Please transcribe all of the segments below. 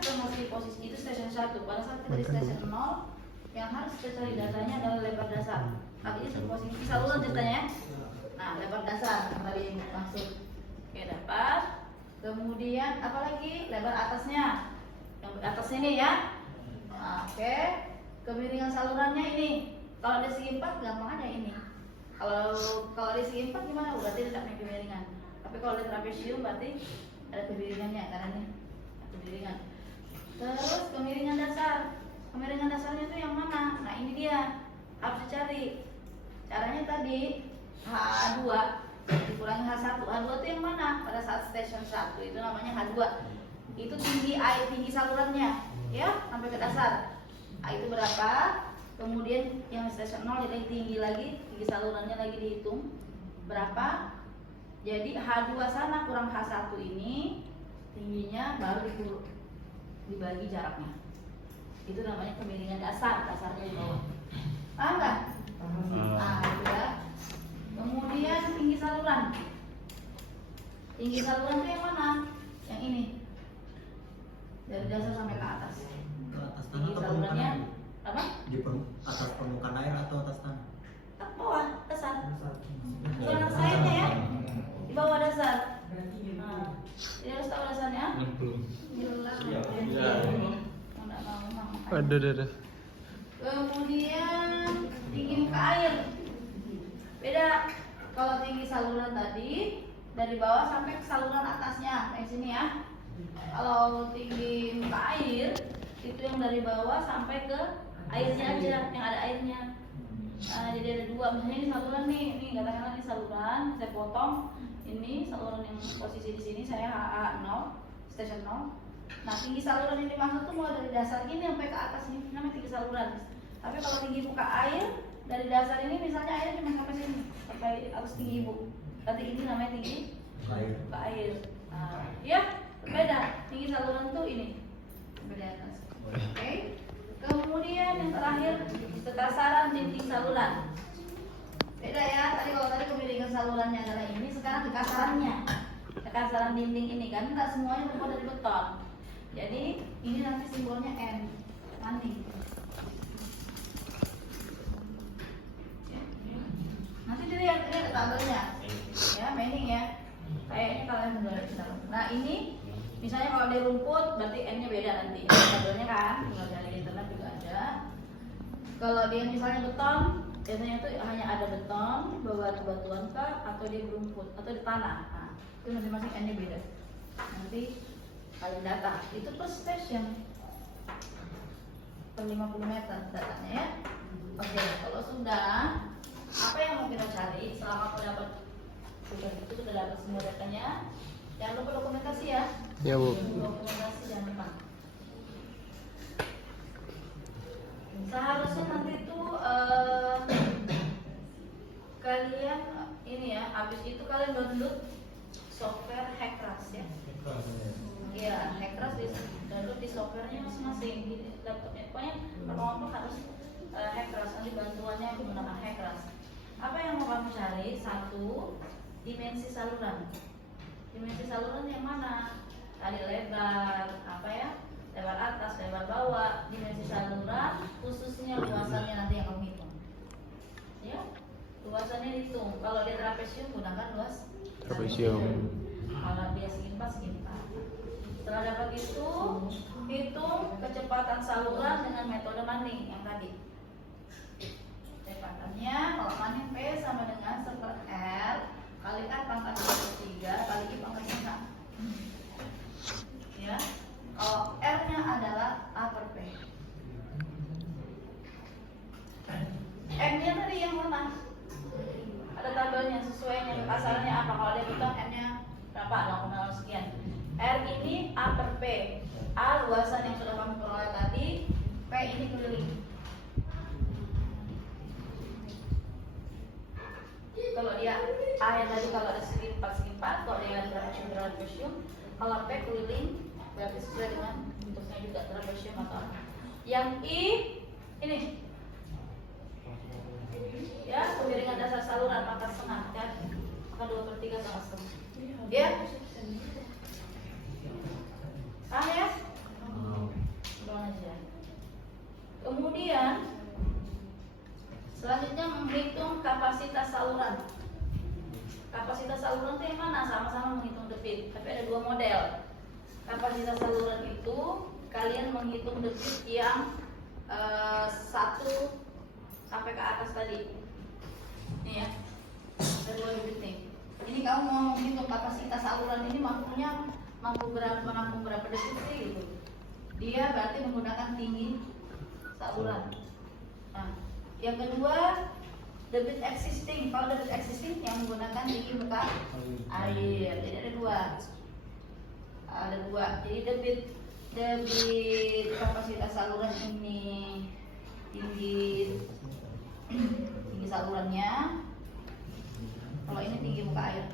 kita masih posisi itu stasiun 1. Pada saat kita di stasiun 0, yang harus kita cari datanya adalah lebar dasar. Artinya posisi saluran ceritanya. Nah, lebar dasar yang tadi maksud. Oke, dapat. Kemudian apalagi lebar atasnya. Yang atasnya ini ya. Nah, oke. Kemiringan salurannya ini. Kalau dari segi 4 gampang aja ini. Kalau dari segi 4 gimana? Berarti tidak punya kemiringan. Tapi kalau dari trapesium berarti ada kemiringannya karena ini kemiringan. Terus kemiringan dasar. Kemiringan dasarnya itu yang mana? Nah, ini dia. Harus dicari. Caranya tadi H2 dikurangi H1. H2 itu yang mana? Pada saat station 1 itu namanya H2. Itu tinggi air, tinggi salurannya, ya, sampai ke dasar. Nah, itu berapa? Kemudian yang station 0 itu tinggi lagi, tinggi salurannya lagi dihitung berapa? Jadi H2 sana kurang H1 ini tingginya baru dibagi jaraknya. Itu namanya kemiringan dasar, dasarnya di bawah. Paham nggak? Nah, itu ya. Kemudian tinggi saluran. Tinggi saluran itu yang mana? Yang ini. Dari dasar sampai ke atas. Ke atas tanah Tinggi atau salurannya permukaan air? apa? Di atas permukaan air atau atas tanah? Ke bawah dasar. Saluran sayapnya ya. Di bawah dasar. Nah, jadi harus tahu dasarnya. Ada. Kemudian tinggi muka air. Beda. Kalau tinggi saluran tadi dari bawah sampai ke saluran atasnya, kayak sini ya. Kalau tinggi muka air itu yang dari bawah sampai ke airnya aja, yang ada airnya. Nah, jadi ada dua. Misalnya ini saluran nih, ini katakanlah ini saluran, saya potong. Ini saluran yang posisi di sini saya HA0, station 0. Nah, tinggi saluran yang dimaksud tuh mulai dari dasar ini sampai ke atas ini namanya tinggi saluran. Tapi kalau tinggi muka air dari dasar ini misalnya air cuma sampai sini, sampai harus tinggi ibu. Berarti ini namanya tinggi muka air. Nah, ya, berbeda. Tinggi saluran tuh ini. Beda atas. Oke. Kemudian yang terakhir kekasaran dinding saluran. Beda ya. Tadi kemiringan salurannya adalah ini, sekarang kekasarannya. Kekasaran dinding ini kan tidak semuanya terbuat dari beton. Jadi ini nanti simbolnya N. Nanti. Nanti dilihat ini ada tabelnya. Ya, meaning ya. Kayaknya kalian sudah bisa. Nah, ini misalnya kalau di rumput berarti N-nya beda nanti. Tabelnya kan, tinggal dari internet juga ada. Kalau dia misalnya beton, biasanya itu hanya ada beton, batuan kah, atau di rumput, atau di tanah. Nah, itu masing-masing N-nya beda. Nanti kalian data. Itu per station. Per 50 meter datanya ya. Oke, kalau sudah, apa yang mau kita cari selama kau dapat sudah dapat semua datanya, jangan lupa dokumentasi ya. Ya, Bu. Dokumentasi jangan lupa. Seharusnya nanti tuh kalian ini ya, habis itu kalian download software Hackras ya. Iya, Hackras download di softwarenya masing-masing di laptopnya. Pokoknya kelompok harus Hackras, nanti bantuannya menggunakan Hackras. Apa yang mau kamu cari? Satu, dimensi saluran. Dimensi saluran yang mana? Tadi lebar, apa ya? Lebar atas, lebar bawah. Dimensi saluran, khususnya luasannya nanti yang kamu hitung. Ya, luasannya dihitung. Kalau dia trapesium gunakan luas Trapesium. Kalau dia segi 4, segi 4. Setelah dapat itu, hitung kecepatan saluran dengan metode Manning yang tadi. Kecepatannya kalau Manning P sama dengan 1/R kali R pangkat 23 kali I pangkat 6. Ya. Kalau R-nya adalah A per P. M-nya tadi yang mana? Ada tabelnya sesuai dengan kekasarannya apa. Kalau dia beton M-nya berapa? 0,0 sekian. R ini A per P. A luasan yang sudah kami peroleh tadi, P ini keliling. Kalau dia A yang tadi kalau ada segi 4 segi 4, kalau dia trapesium, kalau P keliling berarti sesuai dengan bentuknya juga trapesium atau apa. Yang I ini ya, kemiringan dasar saluran 4,5 kan, maka 2/3 sama setengah. Ya, paham ya? Kemudian selanjutnya menghitung kapasitas saluran. Kapasitas saluran itu yang mana? Sama-sama menghitung debit, tapi ada dua model. Kapasitas saluran itu kalian menghitung debit yang 1 sampai ke atas tadi. Ini ya, ada dua debit nih. Ini kamu mau menghitung kapasitas saluran ini mampu berapa debit sih gitu. Dia berarti menggunakan tinggi saluran. Nah, yang kedua debit existing. Kalau debit existing yang menggunakan tinggi muka air. Jadi ada dua. Jadi debit kapasitas saluran ini tinggi salurannya. Kalau ini tinggi muka air.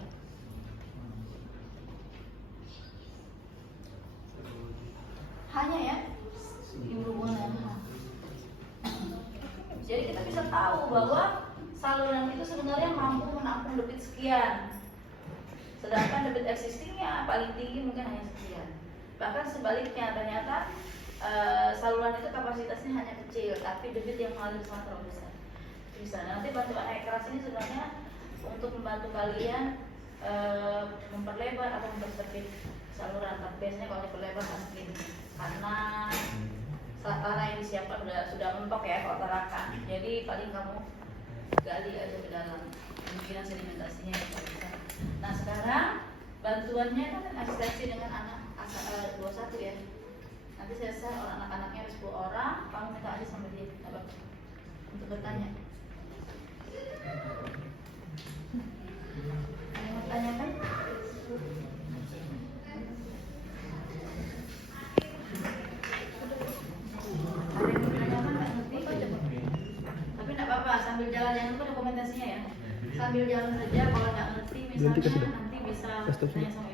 Hanya ya, ini berhubungan dengan jadi kita bisa tahu bahwa saluran itu sebenarnya mampu menampung debit sekian, sedangkan debit existingnya paling tinggi mungkin hanya sekian. Bahkan sebaliknya ternyata saluran itu kapasitasnya hanya kecil, tapi debit yang mengalir sangat terlalu besar. Bisa nanti bantuan air keras ini sebenarnya untuk membantu kalian memperlebar atau mempersempit saluran. Tapi biasanya kalau diperlebar pasti karena yang disiapkan sudah mentok ya kotorakan. Jadi paling kamu gali aja ke dalam, kemungkinan sedimentasinya yang besar. Nah sekarang bantuannya kan asistensi dengan anak 21 ya. Nanti selesai anak-anaknya ada 10 orang, kamu minta aja sama dia untuk bertanya. Ada yang mau tanyakan? Sambil jalan, jangan lupa dokumentasinya ya. Sambil jalan saja, kalau nggak ngerti misalnya nanti bisa tanya sama